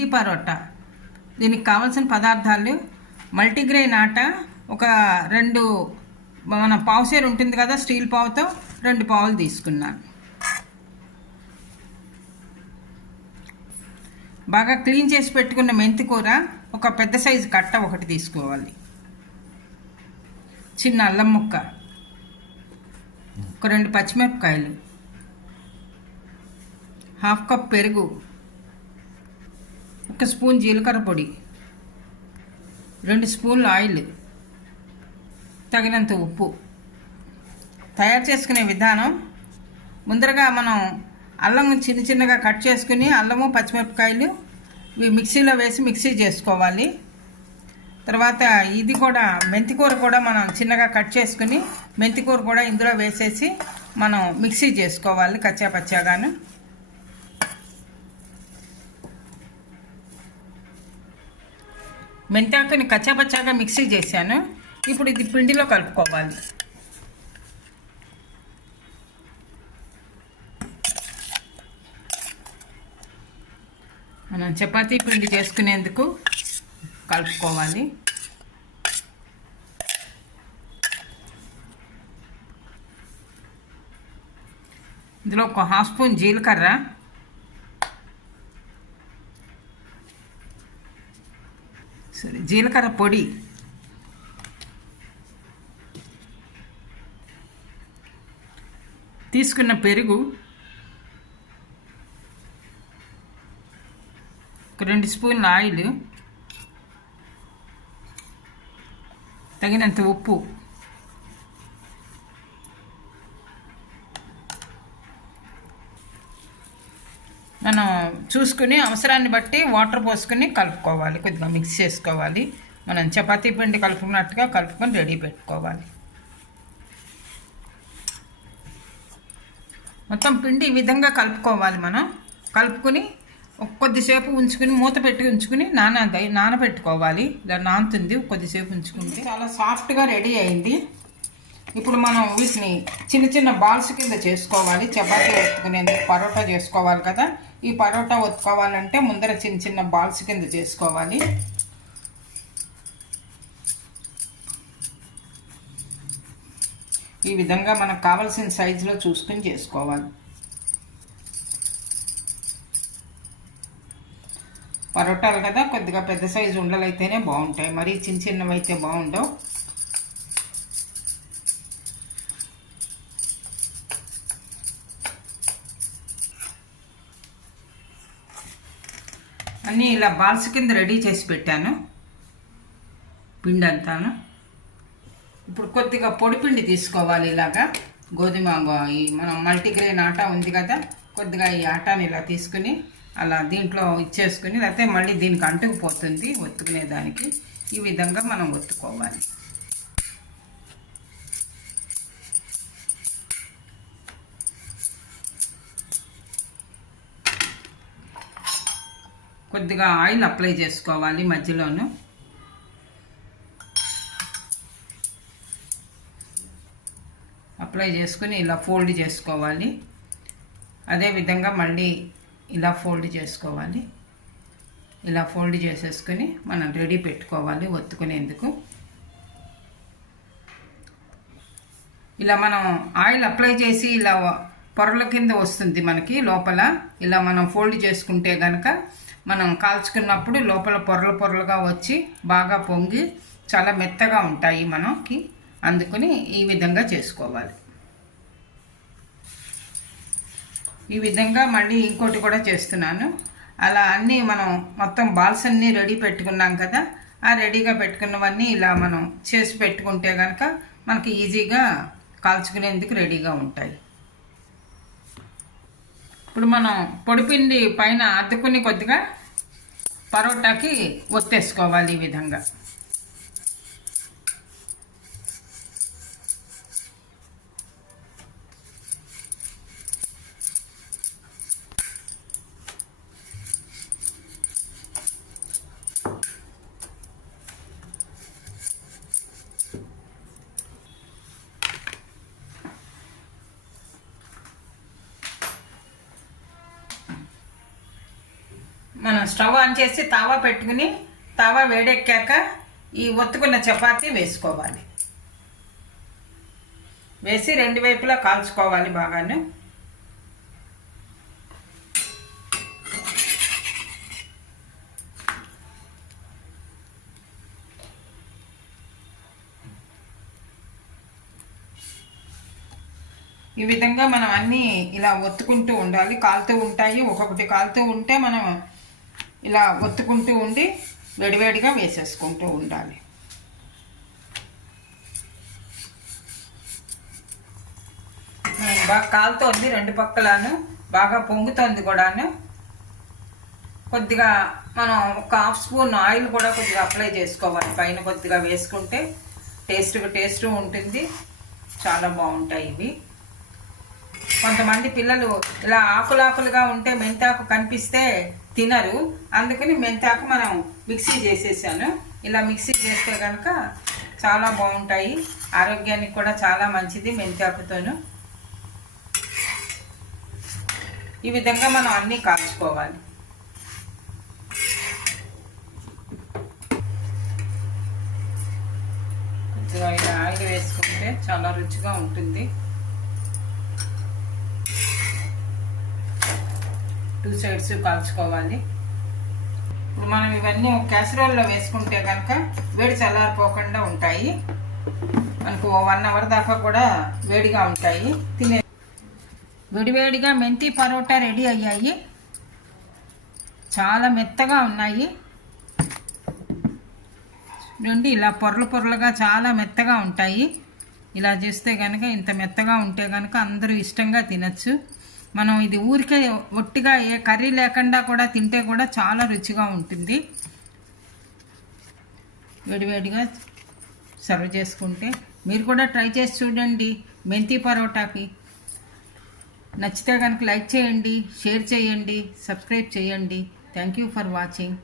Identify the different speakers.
Speaker 1: ఈ పరోటా. దీనికి కావాల్సిన పదార్థాలు మల్టీగ్రెయిన్ ఆట ఒక రెండు మన పావుసేరు ఉంటుంది కదా స్టీల్ పావుతో రెండు పావులు తీసుకున్నాను. బాగా క్లీన్ చేసి పెట్టుకున్న మెంతి కూర ఒక పెద్ద సైజు కట్ట ఒకటి తీసుకోవాలి. చిన్న అల్లం ముక్క ఒక రెండు పచ్చిమిరపకాయలు హాఫ్ కప్ పెరుగు ఒక స్పూన్ జీలకర్ర పొడి రెండు స్పూన్లు ఆయిల్ తగినంత ఉప్పు. తయారు చేసుకునే విధానం ముందరగా మనం అల్లం చిన్న చిన్నగా కట్ చేసుకుని అల్లము పచ్చిమిరపకాయలు ఇవి మిక్సీలో వేసి మిక్సీ చేసుకోవాలి. తర్వాత ఇది కూడా మెంతికూర కూడా మనం చిన్నగా కట్ చేసుకుని మెంతికూర కూడా ఇందులో వేసేసి మనం మిక్సీ చేసుకోవాలి కచ్చా పచ్చాగాను మెంతాకుని కచ్చాపచ్చాగా మిక్సీ చేశాను. ఇప్పుడు ఇది పిండిలో కలుపుకోవాలి. మనం చపాతీ పిండి చేసుకునేందుకు కలుపుకోవాలి. ఇందులో ఒక హాఫ్ స్పూన్ జీలకర్ర. జీలకర్ర పొడి. తీసుకున్న పెరుగు ఒక రెండు స్పూన్ల ఆయిల్ తగినంత ఉప్పు మనం చూసుకుని అవసరాన్ని బట్టి వాటర్ పోసుకుని కలుపుకోవాలి. కొద్దిగా మిక్స్ చేసుకోవాలి. మనం చపాతీ పిండి కలుపుకున్నట్టుగా కలుపుకొని రెడీ పెట్టుకోవాలి. మొత్తం పిండి ఈ విధంగా కలుపుకోవాలి మనం. కలుపుకొని కొద్దిసేపు ఉంచుకుని మూత పెట్టి ఉంచుకుని నాన నానబెట్టుకోవాలి. ఇలా నానుతుంది కొద్దిసేపు ఉంచుకుంటే. చాలా సాఫ్ట్గా రెడీ అయింది. ఇప్పుడు మనం వీటిని చిన్న చిన్న బాల్స్ కింద చేసుకోవాలి. చపాతీ వేసుకునేందుకు పరోటా చేసుకోవాలి కదా. ఈ పరోటా ఒత్తుకోవాలంటే ముందర చిన్న చిన్న బాల్స్ కింద చేసుకోవాలి. ఈ విధంగా మనకు కావలసిన సైజులో చూసుకుని చేసుకోవాలి. పరోటాలు కదా కొద్దిగా పెద్ద సైజు ఉండలు అయితేనే బాగుంటాయి. మరీ చిన్న చిన్నవి అయితే బాగుండవు. అన్నీ ఇలా బాల్స్ కింద రెడీ చేసి పెట్టాను. పిండి అంతాను ఇప్పుడు కొద్దిగా పొడిపిండి తీసుకోవాలి ఇలాగా. గోధుమ ఈ మనం మల్టీగ్రెయిన్ ఆటా ఉంది కదా కొద్దిగా ఈ ఆటాని ఇలా తీసుకుని అలా దీంట్లో ఇచ్చేసుకుని లేకపోతే మళ్ళీ దీనికి అంటుకుపోతుంది ఒత్తుకునే దానికి. ఈ విధంగా మనం ఒత్తుకోవాలి. కొద్దిగా ఆయిల్ అప్లై చేసుకోవాలి మధ్యలోను. అప్లై చేసుకుని ఇలా ఫోల్డ్ చేసుకోవాలి. అదేవిధంగా మళ్ళీ ఇలా ఫోల్డ్ చేసుకోవాలి. ఇలా ఫోల్డ్ చేసేసుకుని మనం రెడీ పెట్టుకోవాలి ఒత్తుకునేందుకు. ఇలా మనం ఆయిల్ అప్లై చేసి ఇలా పొరల కింద వస్తుంది మనకి లోపల. ఇలా మనం ఫోల్డ్ చేసుకుంటే కనుక మనం కాల్చుకున్నప్పుడు లోపల పొరలు పొరలుగా వచ్చి బాగా పొంగి చాలా మెత్తగా ఉంటాయి మనకి. అందుకుని ఈ విధంగా చేసుకోవాలి. ఈ విధంగా మళ్ళీ ఇంకోటి కూడా చేస్తున్నాను. అలా అన్నీ మనం మొత్తం బాల్స్ అన్నీ రెడీ పెట్టుకున్నాం కదా ఆ రెడీగా పెట్టుకున్నవన్నీ ఇలా మనం చేసి పెట్టుకుంటే కనుక మనకి ఈజీగా కాల్చుకునేందుకు రెడీగా ఉంటాయి. ఇప్పుడు మనం పొడిపిండి పైన అద్దుకుని కొద్దిగా పరోటాకి ఒత్తేసుకోవాలి ఈ విధంగా. స్టవ్ ఆన్ చేసి తావా పెట్టుకుని తావా వేడెక్కాక ఈ ఒత్తుకున్న చపాతి వేసుకోవాలి. వేసి రెండు వైపులా కాల్చుకోవాలి బాగాను. ఈ విధంగా మనం అన్నీ ఇలా ఒత్తుకుంటూ ఉండాలి. కాలుతూ ఉంటాయి. ఒక్కొక్కటి కాలుతూ ఉంటే మనం ఇలా ఒత్తుకుంటూ ఉండి వేడివేడిగా వేసేసుకుంటూ ఉండాలి. బాగా కాలుతోంది రెండు పక్కలను బాగా పొంగుతోంది కూడాను. కొద్దిగా మనం ఒక హాఫ్ స్పూన్ ఆయిల్ కూడా కొద్దిగా అప్లై చేసుకోవాలి. పైన కొద్దిగా వేసుకుంటే టేస్ట్గా టేస్ట్ ఉంటుంది. చాలా బాగుంటాయి ఇవి. కొంతమంది పిల్లలు ఇలా ఆకులాకులుగా ఉంటే మెంతాకు కనిపిస్తే తినరు. అందుకని మెంతాకు మనం మిక్సీ చేసేసాను. ఇలా మిక్సీ చేస్తే కనుక చాలా బాగుంటాయి. ఆరోగ్యానికి కూడా చాలా మంచిది మెంతాకుతోను. ఈ విధంగా మనం అన్నీ కాల్చుకోవాలి. కొద్దిగా ఇలా ఆయిల్ వేసుకుంటే చాలా రుచిగా ఉంటుంది. టూ సైడ్స్ కాల్చుకోవాలి. మనం ఇవన్నీ క్యాసరోల్లో వేసుకుంటే కనుక వేడి చల్లారిపోకుండా ఉంటాయి. మనకు వన్ అవర్ దాకా కూడా వేడిగా ఉంటాయి. తినే వేడివేడిగా మెంతి పరోటా రెడీ అయ్యాయి. చాలా మెత్తగా ఉన్నాయి. నుండి ఇలా పొరలు పొరలుగా చాలా మెత్తగా ఉంటాయి. ఇలా చేస్తే కనుక ఇంత మెత్తగా ఉంటే కనుక అందరూ ఇష్టంగా తినచ్చు. మనం ఇది ఊరికే ఒట్టిగా ఏ కర్రీ లేకుండా కూడా తింటే కూడా చాలా రుచిగా ఉంటుంది. వేడివేడిగా సర్వ్ చేసుకుంటే మీరు కూడా ట్రై చేసి చూడండి మెంతి పరోటాకి. నచ్చితే కనుక లైక్ చేయండి షేర్ చేయండి సబ్స్క్రైబ్ చేయండి. Thank you for watching